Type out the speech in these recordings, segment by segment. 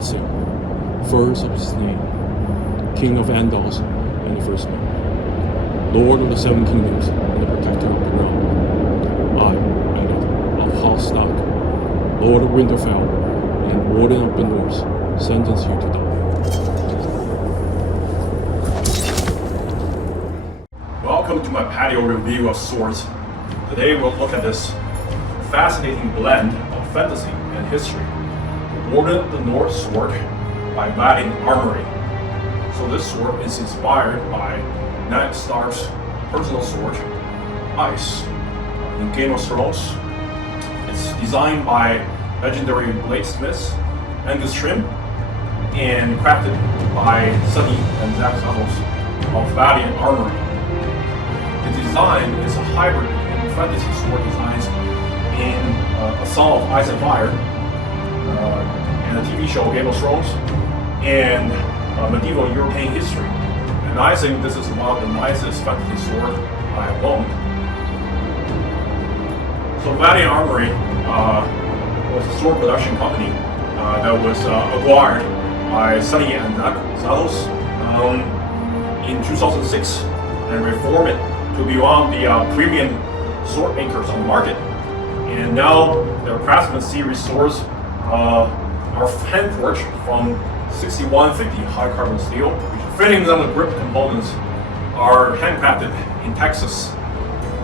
Asir, first of his name, King of Andals and the First Man, Lord of the Seven Kingdoms and the Protector of the Realm. I, Ned of House Stark, Lord of Winterfell and Warden of the North, sentence you to die. Welcome to my patio review of swords. Today we'll look at this fascinating blend of fantasy and history. Warden of the North sword by Valiant Armoury. So this sword is inspired by Ned Stark's personal sword, Ice, in Game of Thrones. It's designed by legendary bladesmiths Angus Trim and crafted by Sonny and Zach Sattles of Valiant Armoury. The design is a hybrid in fantasy sword designs in A Song of Ice and Fire, and the TV show Game of Thrones, and medieval European history. And I think this is one of the nicest fantasy swords I have owned. So Valiant Armoury was a sword production company that was acquired by Sonny and Zach Sattles in 2006 and reformed it to be one of the premium sword makers on the market. And now their Craftsman Series swords are hand-forged from 6150 high carbon steel. Fittings on the grip components are handcrafted in Texas.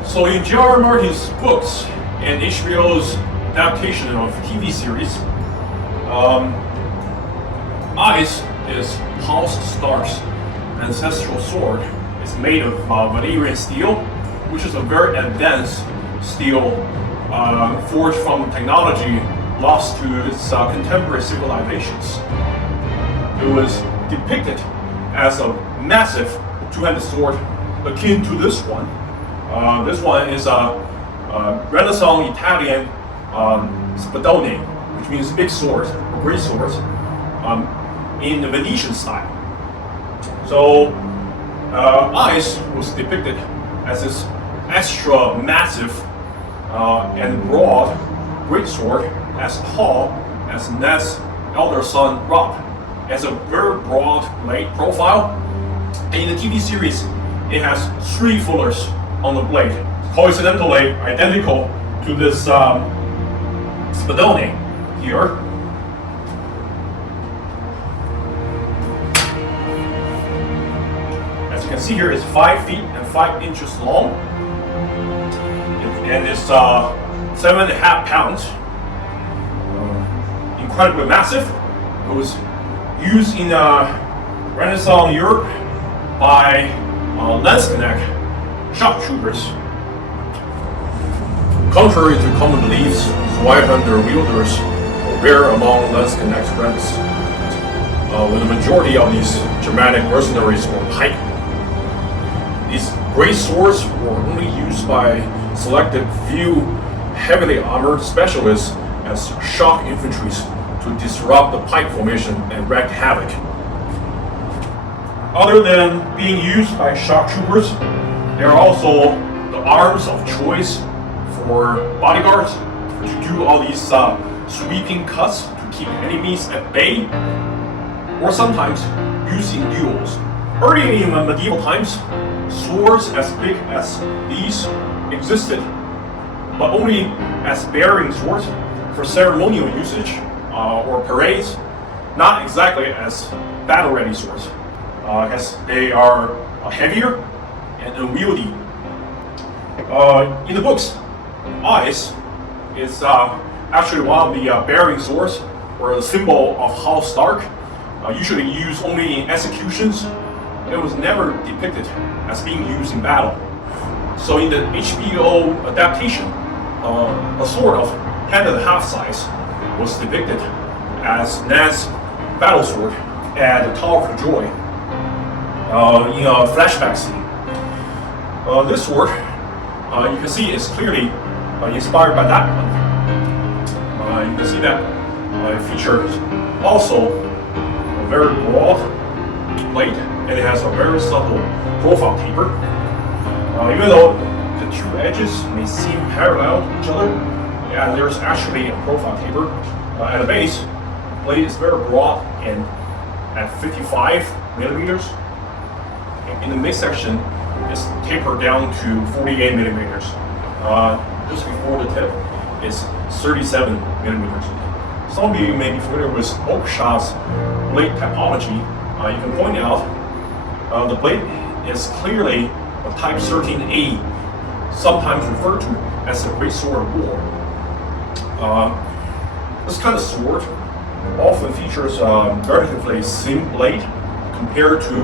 So in J.R.R. Martin's books and HBO's adaptation of TV series, Ice is House Stark's ancestral sword. It's made of valyrian steel, which is a very advanced steel forged from technology lost to its contemporary civilizations. It was depicted as a massive two-handed sword akin to this one. This one is a Renaissance Italian spadone, which means big swords, great swords, in the Venetian style. So Ice was depicted as this extra massive and broad greatsword, as tall as Ned's elder son Robb. It has a very broad blade profile, and in the TV series, it has 3 fullers on the blade, coincidentally identical to this spadone here. As you can see here, it's 5 feet and 5 inches long, and it's 7.5 pounds. Incredibly massive. It was used in Renaissance Europe by Lanzknecht sharpshooters. Contrary to common beliefs, Zweihander wielders were rare among Lanzknecht ranks, with the majority of these Germanic mercenaries were pike. These great swords were only used by selected few heavily armored specialists as shock infantry to disrupt the pike formation and wreak havoc. Other than being used by shock troopers, they are also the arms of choice for bodyguards to do all these sweeping cuts to keep enemies at bay, or sometimes used in duels. Early in medieval times, swords as big as these existed, but only as bearing swords for ceremonial usage or parades, not exactly as battle-ready swords, as they are heavier and unwieldy. In the books, Ice is actually one of the bearing swords, or a symbol of House Stark, usually used only in executions. It was never depicted as being used in battle. So in the HBO adaptation, a sword of hand and a half size was depicted as Ned's battle sword at the Tower of Joy in a flashback scene. This sword, you can see, is clearly inspired by that one. You can see that it features also a very broad blade, and it has a very subtle profile taper. Even though the 2 edges may seem parallel to each other, yeah, there's actually a profile taper at the base, blade is very broad and at 55 millimeters. In the midsection, it's tapered down to 48 millimeters. Just before the tip is 37 millimeters. Some of you may be familiar with Oakshot's blade typology. You can point out the blade is clearly a type 13A, sometimes referred to as a Greatsword of war. This kind of sword often features relatively thin blade compared to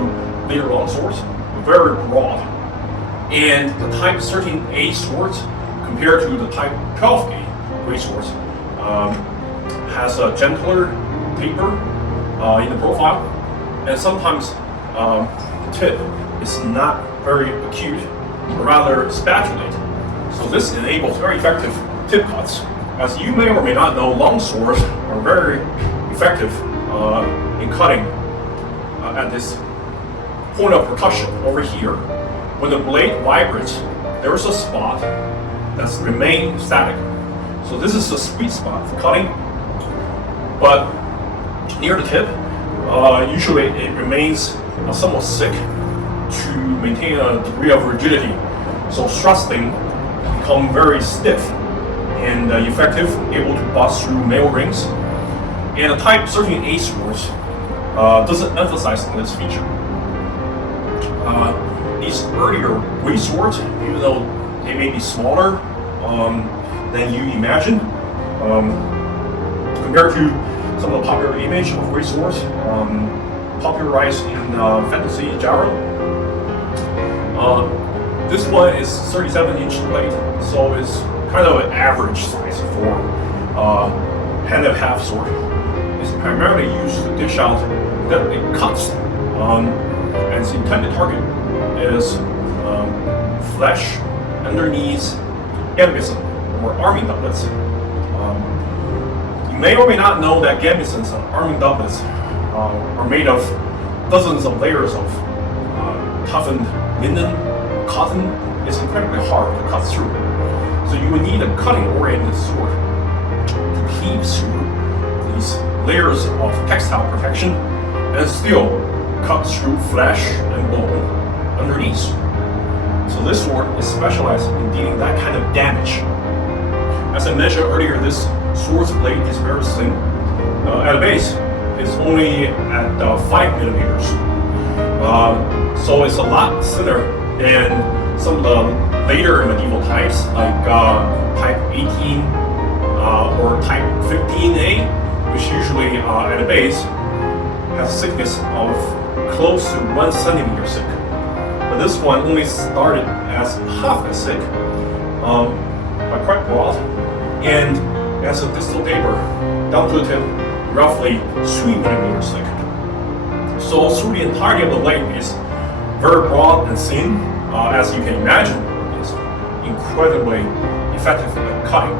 later longswords, very broad. And the type 13A swords compared to the type 12A greatswords has a gentler taper in the profile, and sometimes the tip is not very acute, but rather spatulate. So this enables very effective tip cuts. As you may or may not know, long swords are very effective in cutting at this point of percussion over here. When the blade vibrates, there is a spot that's remained static. So this is the sweet spot for cutting. But near the tip, usually it remains somewhat thick to maintain a degree of rigidity. So thrusting become very stiff and effective, able to bust through mail rings. And the type 13A swords doesn't emphasize on this feature. These earlier greatswords, even though they may be smaller than you imagine, compared to some of the popular image of greatswords popularized in fantasy genre. This one is 37-inch blade, so it's kind of an average size for hand and half sword. It's primarily used to dish out deadly cuts, and its intended target is flesh, underknees, gambison, or arming doublets. You may or may not know that gambisons and arming doublets are made of dozens of layers of toughened linen, cotton. Is incredibly hard to cut through. So you would need a cutting-oriented sword to cleave through these layers of textile protection and still cut through flesh and bone underneath. So this sword is specialized in dealing that kind of damage. As I mentioned earlier, this sword's blade is very thin. At the base, it's only at 5 millimeters. So it's a lot thinner than some of the later medieval types, like type 18 or type 15A, which usually at the base has a thickness of close to 1 centimeter thick. But this one only started as half as thick, but quite broad, and has a distal taper down to the tip, roughly 3 millimeters thick. So through the entirety of the blade is very broad and thin. As you can imagine, it's incredibly effective at cutting,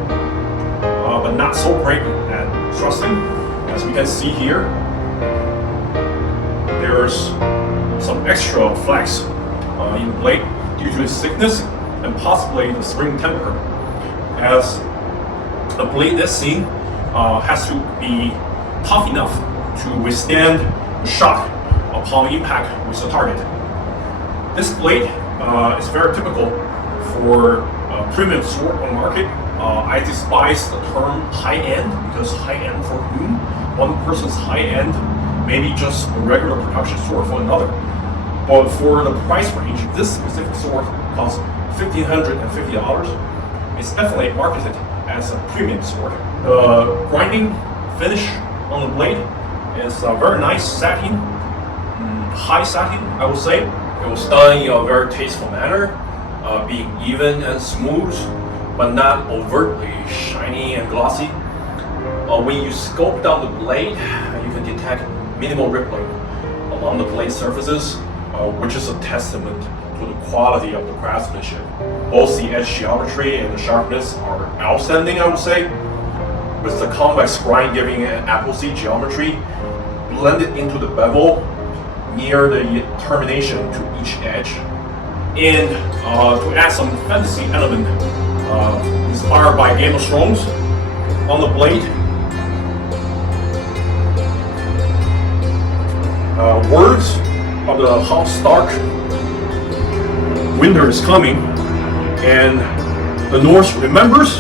but not so great at thrusting. As we can see here, there's some extra flex in the blade due to its thickness and possibly the spring temper, as a blade this thin has to be tough enough to withstand the shock upon impact with the target. This blade is very typical for premium sword on the market. I despise the term high-end because high-end for whom? One person's high-end may be just a regular production sword for another. But for the price range, this specific sword costs $1,550. It's definitely marketed as a premium sword. The grinding finish on the blade is very nice satin, high satin, I would say. It was done in a very tasteful manner, being even and smooth, but not overtly shiny and glossy. When you scope down the blade, you can detect minimal rippling along the blade surfaces, which is a testament to the quality of the craftsmanship. Both the edge geometry and the sharpness are outstanding, I would say, with the convex grind giving an Appleseed geometry blended into the bevel near the termination to each edge. And to add some fantasy element inspired by Game of Thrones, on the blade the House Stark. Winter is coming, and the Norse remembers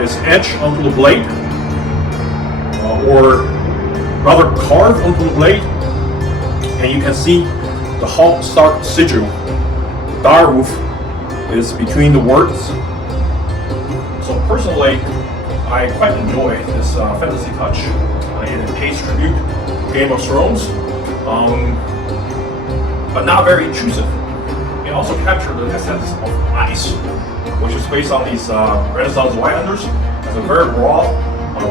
is etched onto the blade, or rather carved onto the blade, and you can see the House Stark sigil. Direwolf is between the words. So personally, I quite enjoy this fantasy touch. It pays tribute to Game of Thrones, but not very intrusive. It also captured the essence of ice, which is based on these Renaissance Wylanders. It's a very broad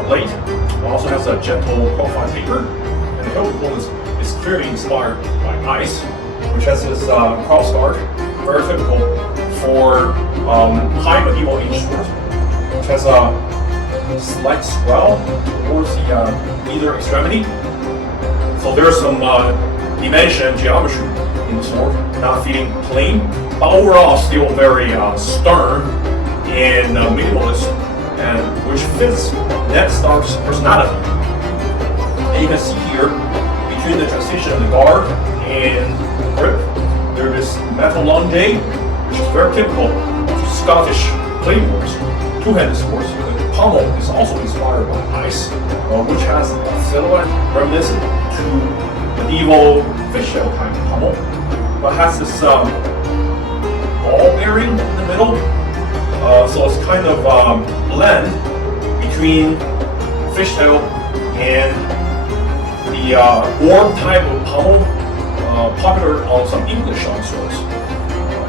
blade. It also has a gentle profile taper, and the hilt component is clearly inspired by ice, which has this crossguard, very typical for high medieval age swords, which has a slight swell towards the either extremity. So there's some dimension and geometry in the sword, not feeling plain, but overall still very stern and minimalist, and which fits Ned Stark's personality. And you can see here, between the transition of the guard and the grip, there is metal longe, which is very typical to Scottish claymores, two-handed swords. The pommel is also inspired by ice, which has a silhouette reminiscent to medieval fishtail type pommel, but has this ball bearing in the middle, so it's kind of blend between fishtail and the orb type of pommel, popular on some English long swords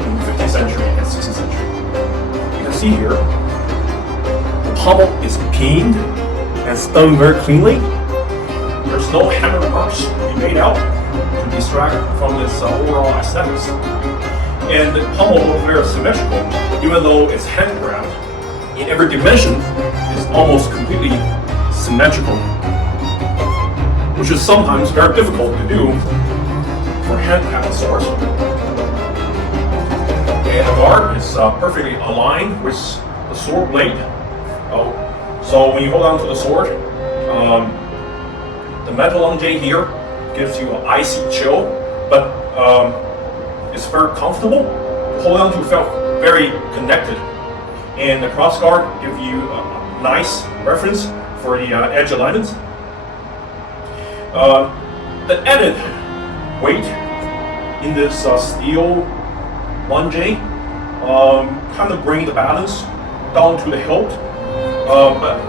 in 15th century and 16th century. You can see here, the pommel is cleaned and done very cleanly. There's no hammer marks to be made out to distract from this overall aesthetics. And the pommel looks very symmetrical, even though it's hand-grabbed. In every dimension, it's almost completely symmetrical, which is sometimes very difficult to do for hand-handled swords. And the guard is perfectly aligned with the sword blade. So when you hold on to the sword, the metal longe here gives you an icy chill, but it's very comfortable. Hold on to it, felt very connected. And the crossguard gives you a nice reference for the edge alignments. The added weight in this steel longe kind of bring the balance down to the hilt. But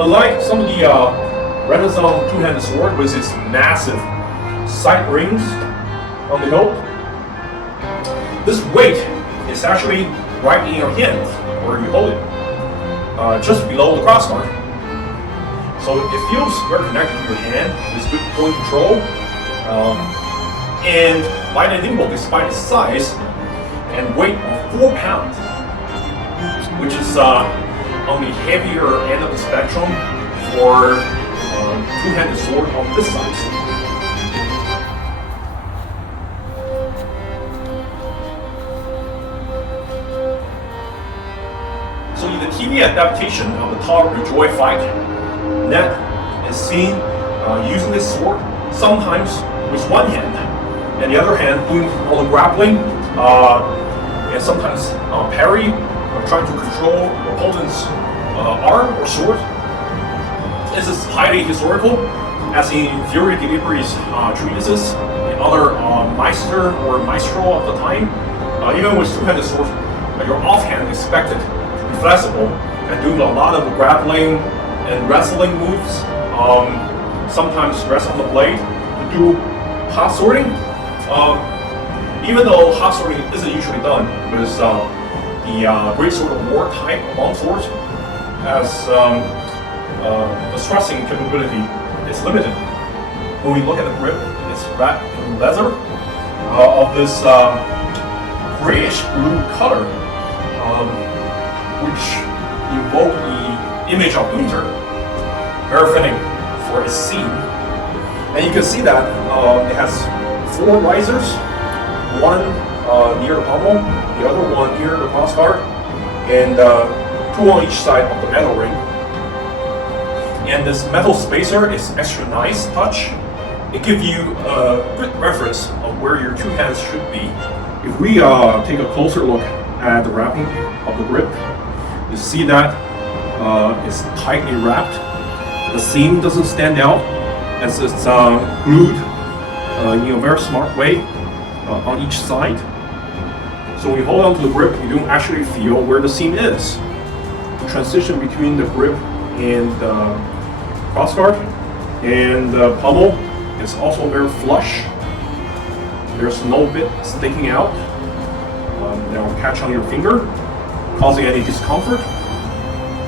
unlike some of the Renaissance two-handed sword with its massive side rings on the hilt, this weight is actually right in your hand where you hold it, just below the crossguard. So it feels very connected to your hand with good point control, and light and nimble despite its size and weight of 4 pounds, which is on the heavier end of the spectrum for two-handed sword of this size. So in the TV adaptation of the Tower of Joy fight, Ned is seen using this sword sometimes with one hand, and the other hand doing all the grappling, and sometimes parry, trying to control opponent's arm or sword. This is highly historical, as in Fury Delivery's treatises and other maester or maestro of the time. Even with two-handed swords, your offhand is expected to be flexible and do a lot of grappling and wrestling moves. Sometimes rest on the blade to do hot swording. Even though hot swording isn't usually done with the Greatsword of War type of long swords, as the thrusting capability is limited. When we look at the grip, it's wrapped in leather of this grayish blue color, which evoke the image of winter, very fitting for its scene. And you can see that it has 4 risers, one near the pommel, the other one near the crossguard, and 2 on each side of the metal ring. And this metal spacer is extra nice touch, it gives you a good reference of where your two hands should be. If we take a closer look at the wrapping of the grip, you see that it's tightly wrapped. The seam doesn't stand out as it's glued in a very smart way on each side. So when you hold on to the grip, you don't actually feel where the seam is. The transition between the grip and the crossguard and the pommel is also very flush. There's no bit sticking out that will catch on your finger, causing any discomfort.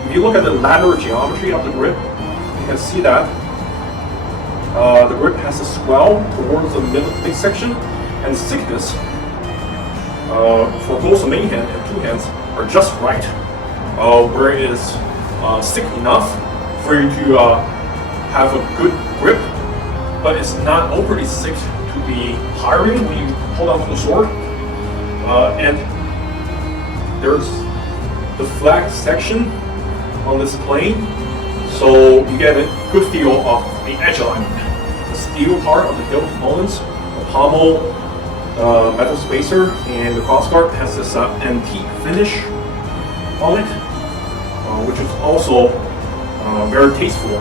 If you look at the lateral geometry of the grip, you can see that the grip has a swell towards the midsection, and the thickness for both the main hand and two hands are just right, where it is thick enough for you to have a good grip, but it's not overly thick to be tiring when you hold on to the sword. And there's the flat section on this plane, so you get a good feel of the edge alignment. The steel part of the hilt components, the pommel, metal spacer, and the crossguard has this antique finish on it, which is also very tasteful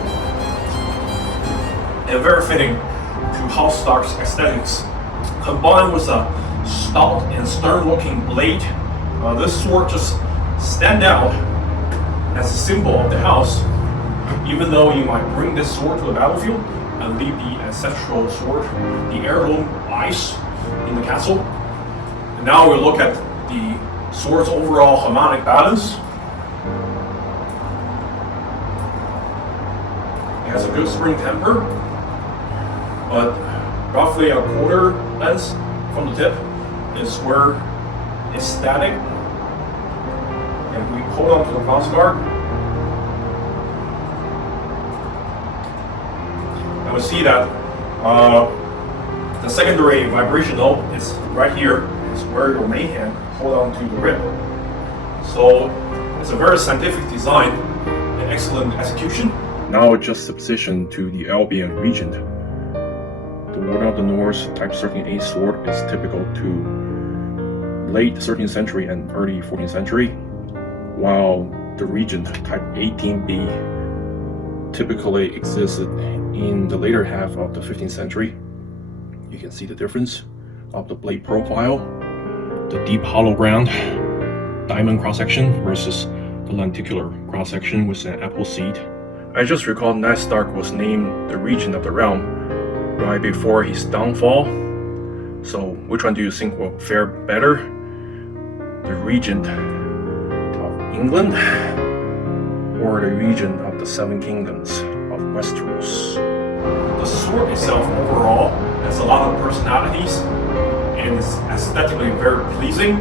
and very fitting to House Stark's aesthetics. Combined with a stout and stern-looking blade, this sword just stands out as a symbol of the house, even though you might bring this sword to the battlefield and leave the ancestral sword, the heirloom ice, in the castle. And now we'll look at the sword's overall harmonic balance. It has a good spring temper, but roughly a quarter length from the tip is where it's static. And we hold on to the crossguard, and we see that the secondary vibration note is right here. It's where your main hand hold on to the grip. So it's a very scientific design and excellent execution. Now adjust the position to the Albion region. The Warden of the North Type 13A sword is typical to late 13th century and early 14th century, while the Regent Type 18B typically existed in the later half of the 15th century. You can see the difference of the blade profile, the deep hollow ground, diamond cross-section versus the lenticular cross-section with an apple seed. I just recall Ned Stark was named the Regent of the Realm right before his downfall. So which one do you think will fare better? The Regent of England or the Regent of the Seven Kingdoms of Westeros? The sword itself overall has a lot of personalities and is aesthetically very pleasing,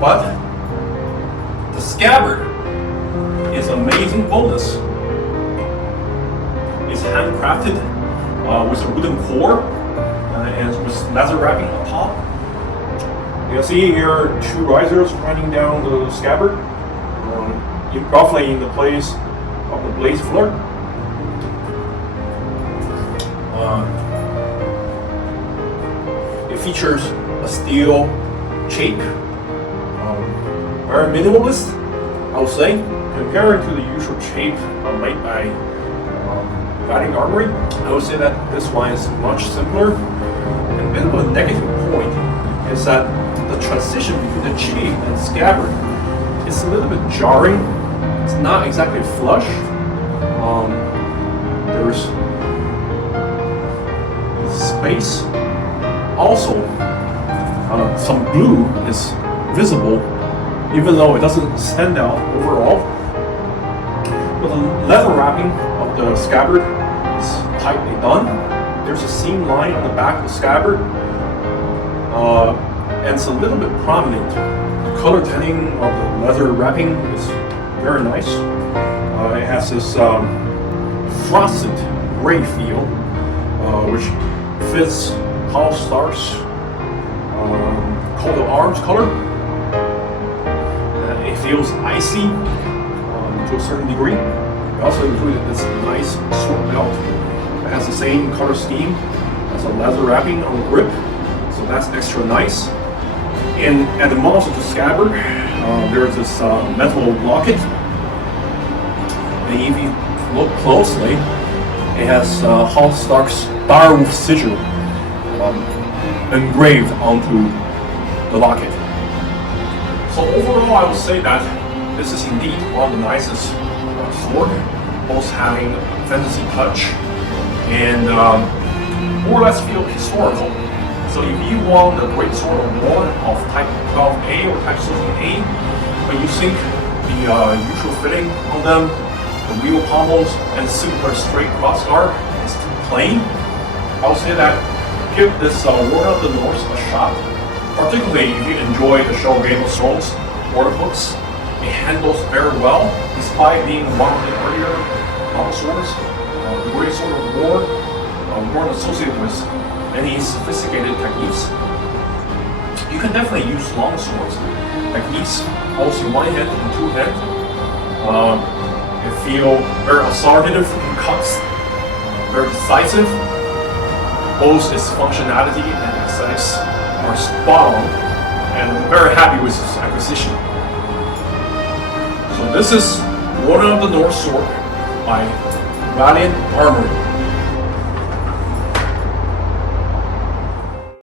but the scabbard is an amazing bonus. It's handcrafted with a wooden core and with leather wrapping on top. You can see here two risers running down the scabbard, roughly in the place of the blaze flirt. It features a steel shape, very minimalist, I would say, compared to the usual shape made by Valiant Armoury. I would say that this one is much simpler. And a bit of a negative point is that the transition between the shape and scabbard is a little bit jarring. It's not exactly flush. There's space. Also, some glue is visible, even though it doesn't stand out overall. But the leather wrapping of the scabbard is tightly done. There's a seam line on the back of the scabbard, and it's a little bit prominent. The color tinting of the leather wrapping is very nice. It has this frosted gray feel, which fits House Stark's coat of arms color. It feels icy to a certain degree. We also included this nice sword belt that has the same color scheme There's a leather wrapping on the grip, so that's extra nice. And at the mouth of the scabbard, there's this metal locket. And if you look closely, it has Ned Stark's direwolf sigil engraved onto the locket. So overall, I would say that this is indeed one of the nicest sword, both having a fantasy touch and more or less feel historical. So if you want the Greatsword of War of Type 12A or Type 13A, but you think the usual fitting on them, the wheel pommels, and super straight crossguard is too plain, I would say that give this Warden of the North a shot. Particularly if you enjoy the show Game of Thrones order books, it handles very well despite being one of the earlier pommel swords. The Greatsword of War weren't associated with any sophisticated techniques. You can definitely use long swords techniques both in one hand and two hand. They feel very authoritative in cuts, very decisive. Both its functionality and aesthetics are spot on, and I'm very happy with this acquisition. So this is Warden of the North Sword by Valiant Armoury.